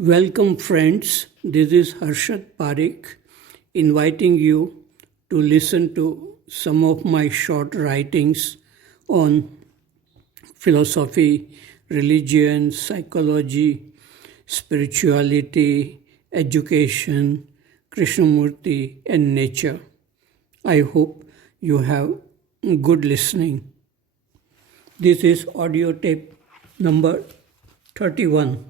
Welcome, friends. This is Harshad Parekh inviting you to listen to some of my short writings on philosophy, religion, psychology, spirituality, education, Krishnamurti, and nature. I hope you have good listening. This is audio tape number 31.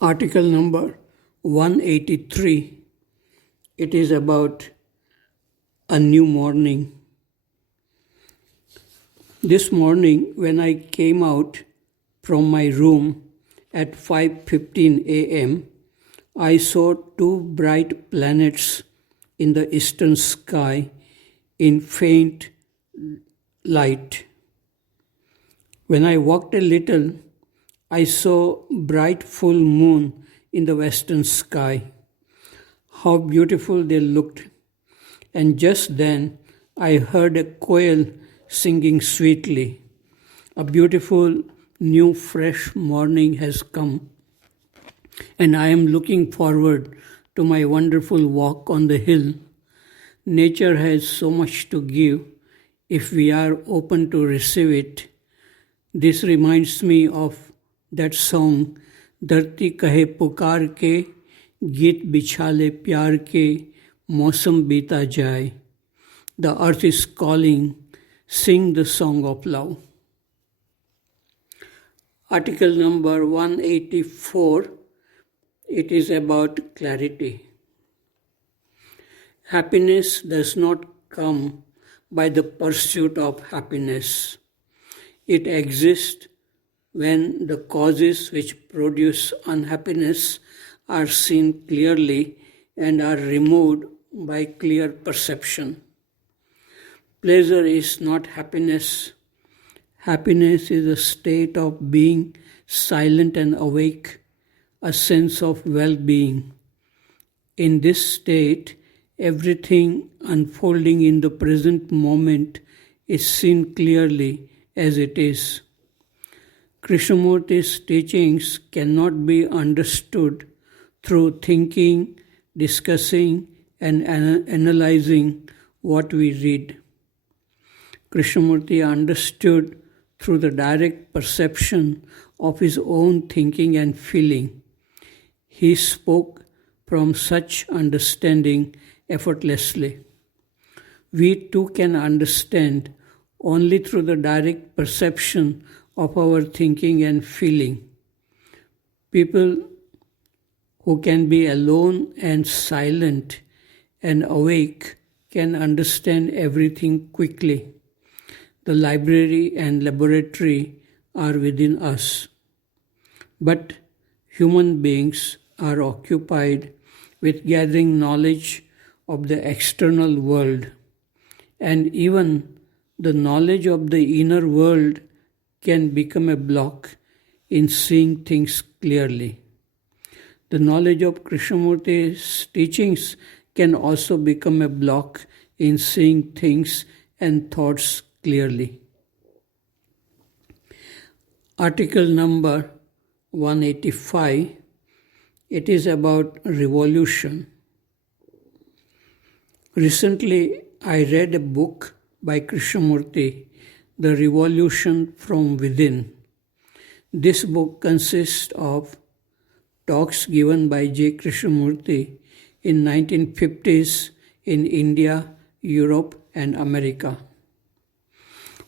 Article number 183. It is about a new morning. This morning, when I came out from my room at 5:15 a.m., I saw two bright planets in the eastern sky in faint light. When I walked a little, I saw bright full moon in the western sky. How beautiful they looked. And just then I heard a quail singing sweetly. A beautiful new fresh morning has come, and I am looking forward to my wonderful walk on the hill. Nature has so much to give if we are open to receive it. This reminds me of that song, धरती कहे पुकार के गीत बिछाले प्यार के मौसम बीता जाए. The earth is calling, sing the song of love. Article number 184. It is about clarity. Happiness does not come by the pursuit of happiness. It exists when the causes which produce unhappiness are seen clearly and are removed by clear perception. Pleasure is not happiness. Happiness is a state of being silent and awake, a sense of well-being. In this state, everything unfolding in the present moment is seen clearly as it is. Krishnamurti's teachings cannot be understood through thinking, discussing, and analyzing what we read. Krishnamurti understood through the direct perception of his own thinking and feeling. He spoke from such understanding effortlessly. We too can understand only through the direct perception of our thinking and feeling. People who can be alone and silent and awake can understand everything quickly. The library and laboratory are within us. But human beings are occupied with gathering knowledge of the external world, and even the knowledge of the inner world can become a block in seeing things clearly. The knowledge of Krishnamurti's teachings can also become a block in seeing things and thoughts clearly. Article number 185. It is about revolution. Recently, I read a book by Krishnamurti, The Revolution from Within. This book consists of talks given by J. Krishnamurti in 1950s in India, Europe, and America.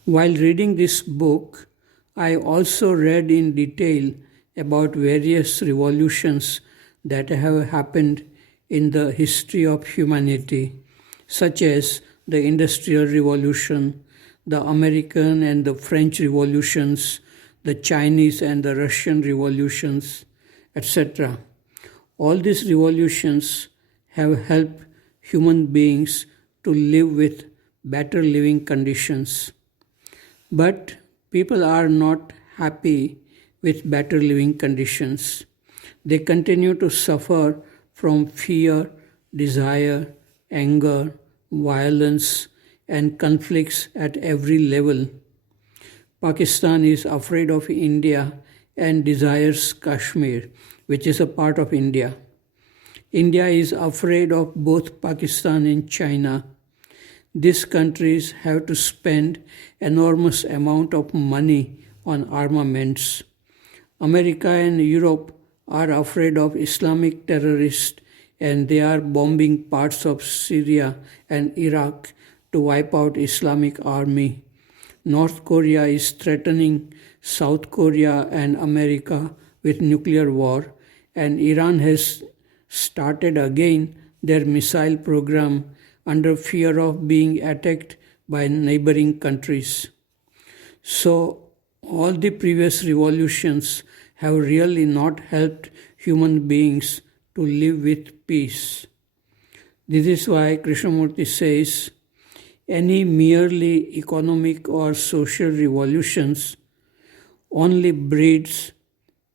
While reading this book, I also read in detail about various revolutions that have happened in the history of humanity, such as the Industrial Revolution, the American and the French revolutions, the Chinese and the Russian revolutions, etc. All these revolutions have helped human beings to live with better living conditions. But people are not happy with better living conditions. They continue to suffer from fear, desire, anger, violence, and conflicts at every level. Pakistan is afraid of India and desires Kashmir, which is a part of India. India is afraid of both Pakistan and China. These countries have to spend enormous amount of money on armaments. America and Europe are afraid of Islamic terrorists and they are bombing parts of Syria and Iraq to wipe out Islamic army. North Korea is threatening South Korea and America with nuclear war, and Iran has started again their missile program under fear of being attacked by neighboring countries. So, all the previous revolutions have really not helped human beings to live with peace. This is why Krishnamurti says any merely economic or social revolutions only breeds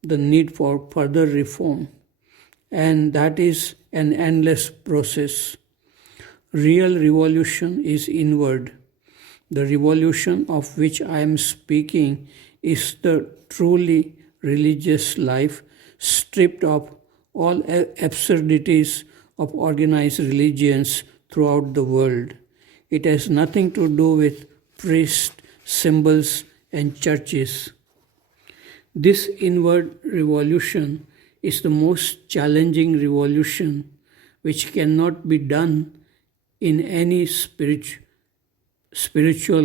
the need for further reform, and that is an endless process. Real revolution is inward. The revolution of which I am speaking is the truly religious life stripped of all absurdities of organized religions throughout the world. It has nothing to do with priests, symbols, and churches. This inward revolution is the most challenging revolution which cannot be done in any spiritual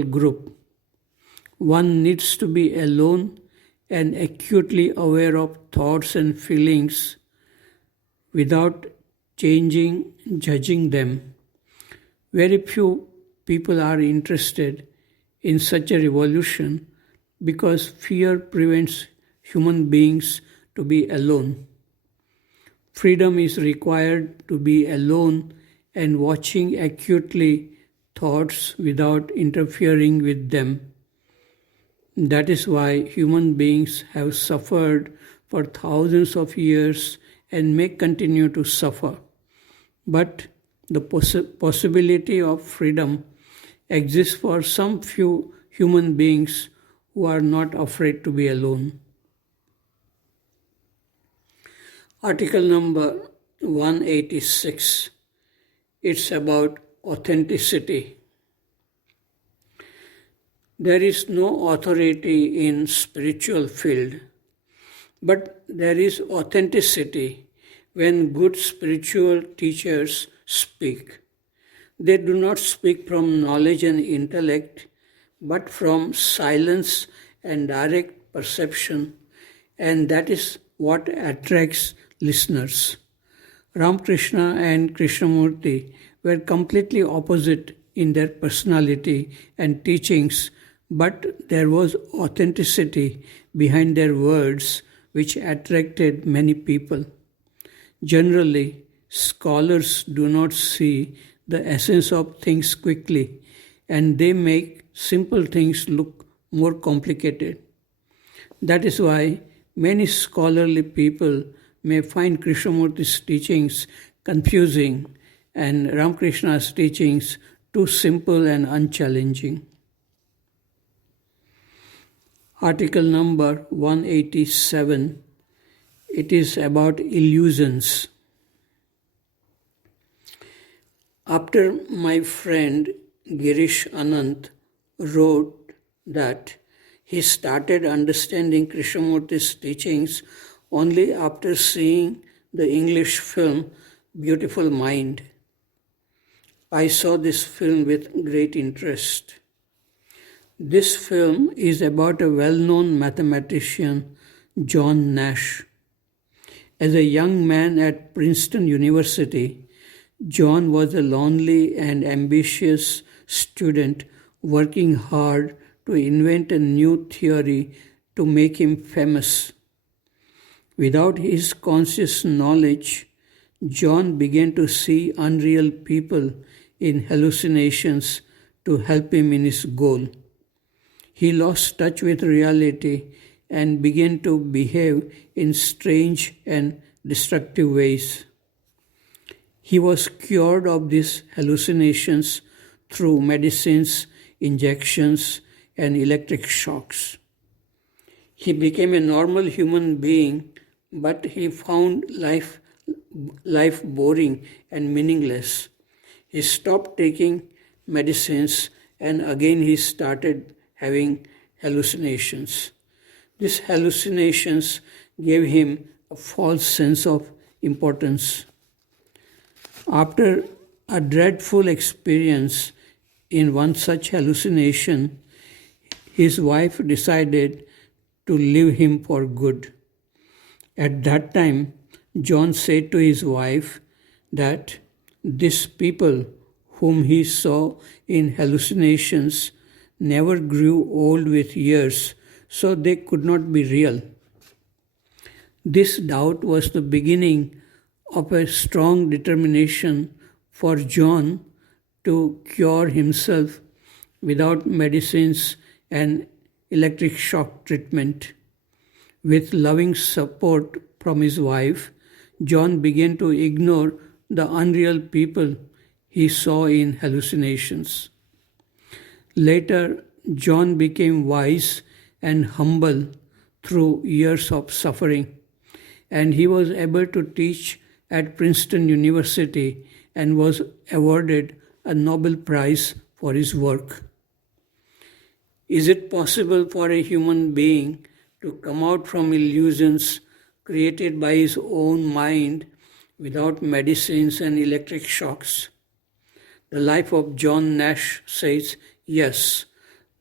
group. One needs to be alone and acutely aware of thoughts and feelings without judging them. Very few people are interested in such a revolution because fear prevents human beings to be alone. Freedom is required to be alone and watching acutely thoughts without interfering with them. That is why human beings have suffered for thousands of years and may continue to suffer. But the possibility of freedom exists for some few human beings who are not afraid to be alone. Article number 186. It's about authenticity. There is no authority in spiritual field, but there is authenticity when good spiritual teachers speak. They do not speak from knowledge and intellect, but from silence and direct perception, and that is what attracts listeners. Ramakrishna and Krishnamurti were completely opposite in their personality and teachings, but there was authenticity behind their words which attracted many people. Generally, scholars do not see the essence of things quickly, and they make simple things look more complicated. That is why many scholarly people may find Krishnamurti's teachings confusing and Ramakrishna's teachings too simple and unchallenging. Article number 187. It is about illusions. After my friend Girish Anand wrote that he started understanding Krishnamurti's teachings only after seeing the English film Beautiful Mind. I saw this film with great interest. This film is about a well-known mathematician, John Nash. As a young man at Princeton University, John was a lonely and ambitious student working hard to invent a new theory to make him famous. Without his conscious knowledge, John began to see unreal people in hallucinations to help him in his goal. He lost touch with reality and began to behave in strange and destructive ways. He was cured of these hallucinations through medicines, injections, and electric shocks. He became a normal human being, but he found life boring and meaningless. He stopped taking medicines and again he started having hallucinations. These hallucinations gave him a false sense of importance. After a dreadful experience in one such hallucination, his wife decided to leave him for good. At that time, John said to his wife that these people whom he saw in hallucinations never grew old with years, so they could not be real. This doubt was the beginning of a strong determination for John to cure himself without medicines and electric shock treatment. With loving support from his wife, John began to ignore the unreal people he saw in hallucinations. Later, John became wise and humble through years of suffering, and he was able to teach at Princeton University and was awarded a Nobel Prize for his work. Is it possible for a human being to come out from illusions created by his own mind without medicines and electric shocks? The life of John Nash says, yes,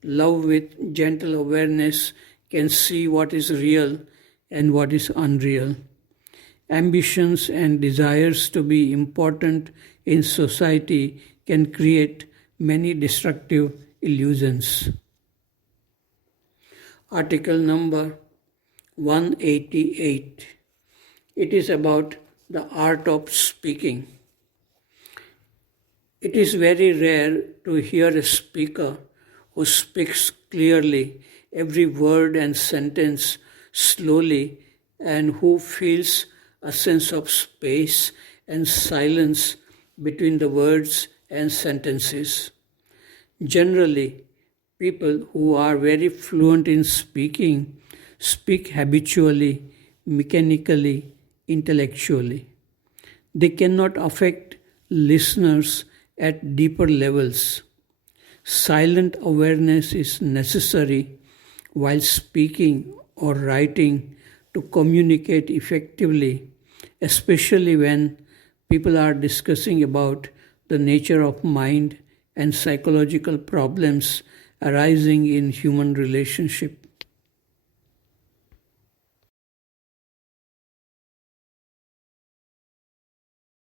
love with gentle awareness can see what is real and what is unreal. Ambitions and desires to be important in society can create many destructive illusions. Article number 188. It is about the art of speaking. It is very rare to hear a speaker who speaks clearly every word and sentence slowly and who feels a sense of space and silence between the words and sentences. Generally, people who are very fluent in speaking speak habitually, mechanically, intellectually. They cannot affect listeners at deeper levels. Silent awareness is necessary while speaking or writing to communicate effectively, especially when people are discussing about the nature of mind and psychological problems arising in human relationship.